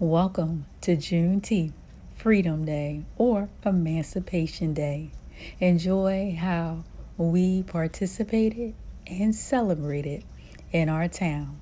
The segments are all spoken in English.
Welcome to Juneteenth, Freedom Day, or Emancipation Day. Enjoy how we participated and celebrated in our town.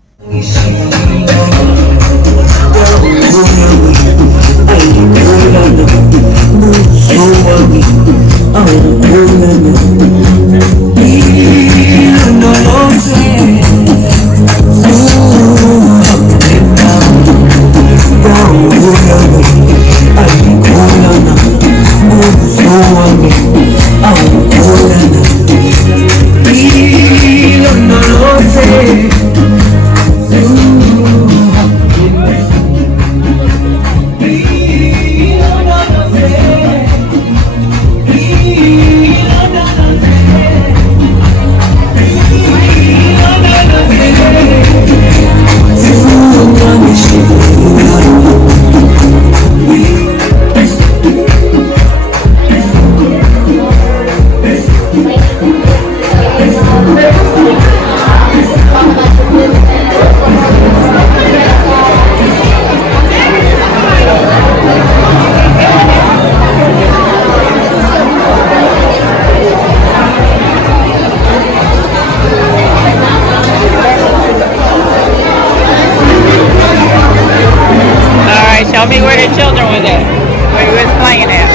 Tell me where the children was at. Where we was playing at.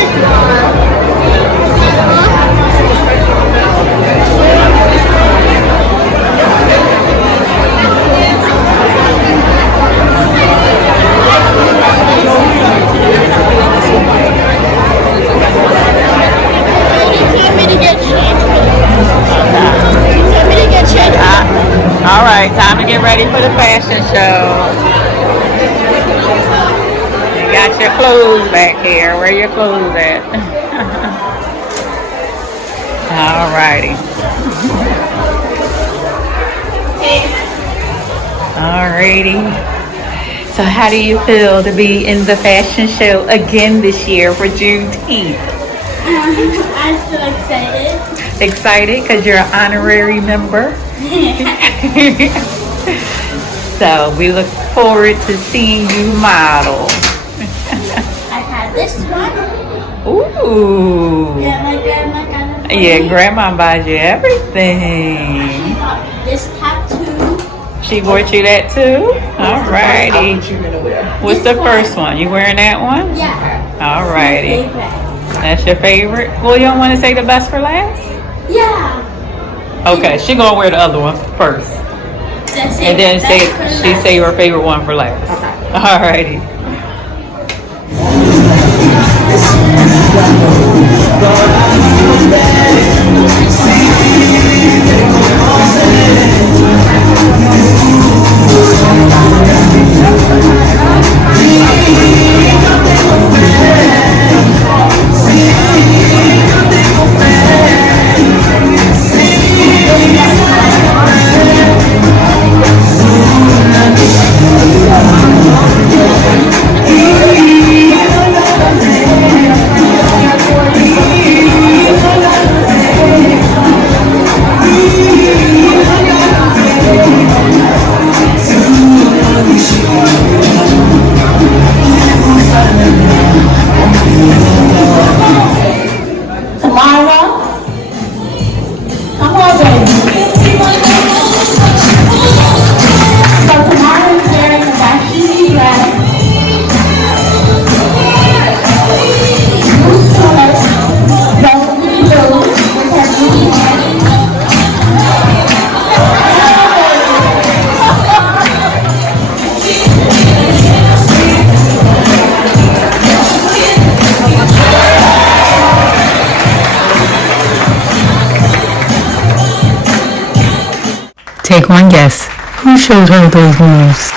All right, time to get ready for the fashion show. Got your clothes back here. Where are your clothes at? Alrighty. Alrighty. So how do you feel to be in the fashion show again this year for Juneteenth? I feel excited. Excited because you're an honorary member? So we look forward to seeing you model. I had this one. Ooh. Yeah, my grandma got it for Yeah, me. grandma buys you everything. She got this tattoo. She bought you that too? Alrighty. What's the first one? You wearing that one? Yeah. Alrighty. My favorite. That's your favorite? Well, you don't want to say the best for last? Yeah. Okay, she gonna wear the other one first. And then she say her favorite one for last. Alrighty. Take one guess. Who showed her those moves?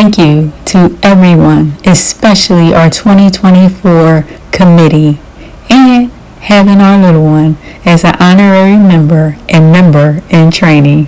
thank you to everyone, especially our 2024 committee, and having our little one as an honorary member and member in training.